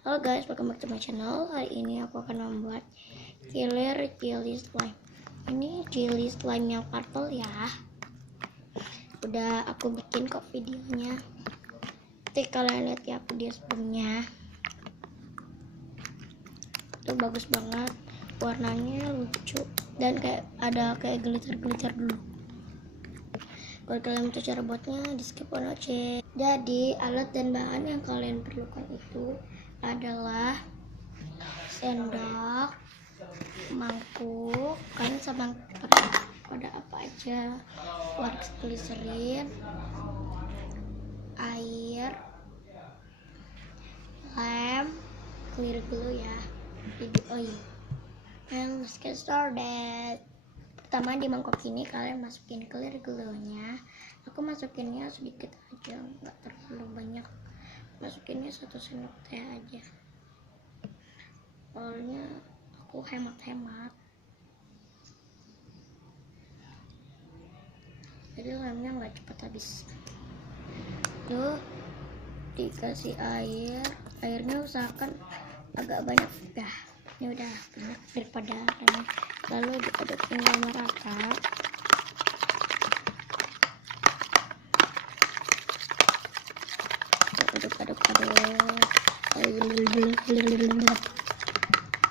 Halo guys, welcome back to my channel. Hari ini aku akan membuat killer jelly slime. Ini jelly slime yang purple ya. Udah aku bikin kok videonya. Nanti kalian lihat ya video sebelumnya. Itu bagus banget, warnanya lucu dan kayak ada kayak glitter dulu. Kalau kalian mau cara buatnya, di skip or cek. Jadi alat dan bahan yang kalian perlukan itu adalah sendok, mangkuk, kan sama pada apa aja, wax glycerin, air, lem, clear glue ya, baby oil. And let's get started. Pertama di mangkok ini kalian masukin clear glue-nya. Aku masukinnya sedikit aja, nggak terlalu banyak. Masukinnya 1 sendok teh aja. Soalnya aku hemat-hemat. Jadi lemnya nggak cepat habis. Tuh dikasih air. Airnya usahakan agak banyak ya. Ini udah banyak daripada lemnya. Lalu diaduk hingga merata.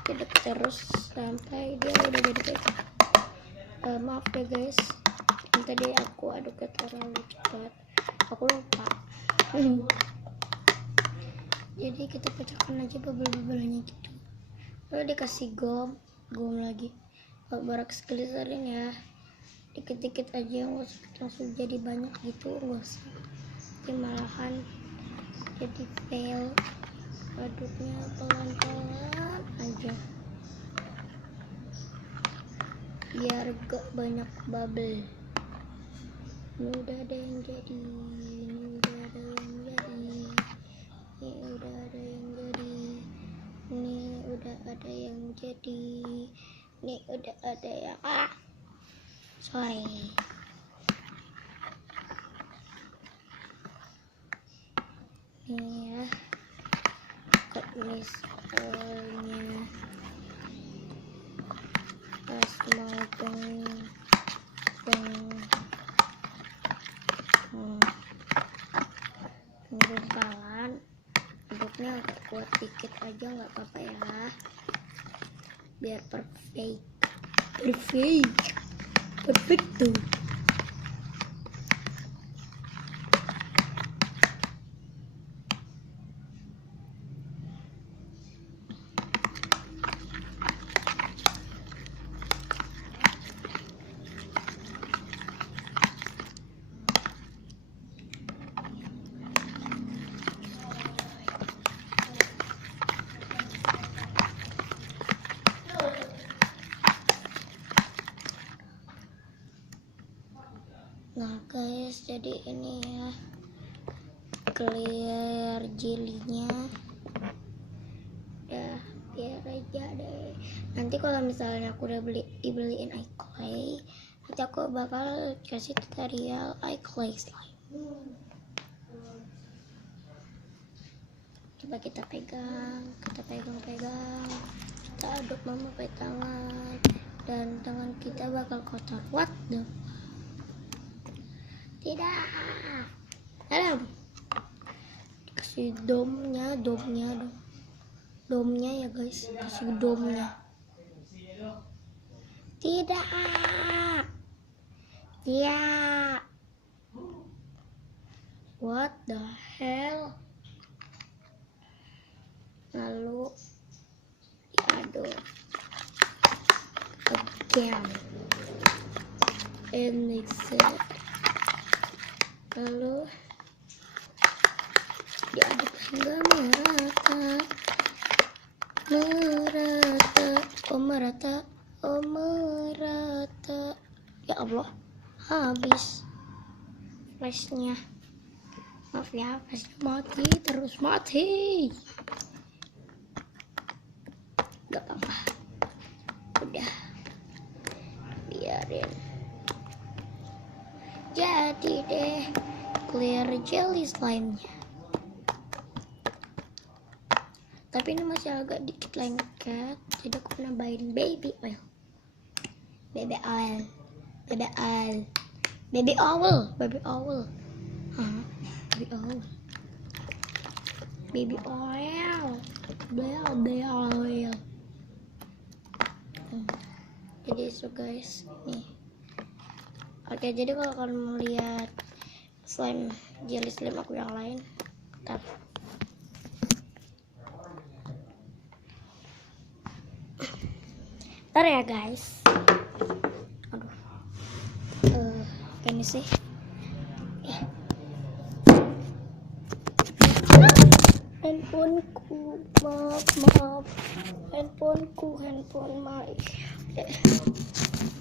Aduk terus sampai dia udah jadi kayak maaf ya guys, tadi aku aduknya terlalu cepat, aku lupa. Jadi kita pecahkan aja bubble-bubblenya gitu. Lalu dikasih gom lagi, borax glycerin ya, dikit-dikit aja, nggak usah langsung jadi banyak gitu, nggak usah, nanti malahan jadi fail. Aduknya pelan-pelan aja biar gak banyak bubble. Ini udah ada yang jadi, ini udah ada yang jadi, ini udah ada yang jadi, ini udah ada yang jadi, ini udah ada yang sorry. Ini ya ini soalnya pas mau penggumpalan, aduknya agak kuat dikit aja, nggak apa-apa ya, biar perfect tuh. Nah guys, jadi ini ya clear jelinya. Ya biar aja deh. Nanti kalau misalnya aku udah dibeliin iClay, nanti aku bakal kasih tutorial iClay slime. Coba kita pegang, kita aduk memakai tangan, dan tangan kita bakal kotor. What the? Tidak. Dalam. Kasih domnya ya guys, kasih domnya. Tidak. Ya. What the hell? Lalu diaduk again and mix it. Lalu diaduk hingga merata. Ya Allah, habis flashnya. Maaf ya, flashnya mati. Gak apa-apa, udah biarin. Jadi deh clear jelly slime-nya. Tapi ini masih agak dikit lengket, jadi aku nambahin baby oil. Baby oil. Baby oil. Baby oil. Baby oil. Hah? Baby oil. Baby oil. Baby oil. Jadi so guys, nih. Oke, jadi kalau kalian mau lihat slime jelly slime aku yang lain, bentar. Bentar ya guys. Aduh. Ini sih. Handphoneku, maaf. Handphone my.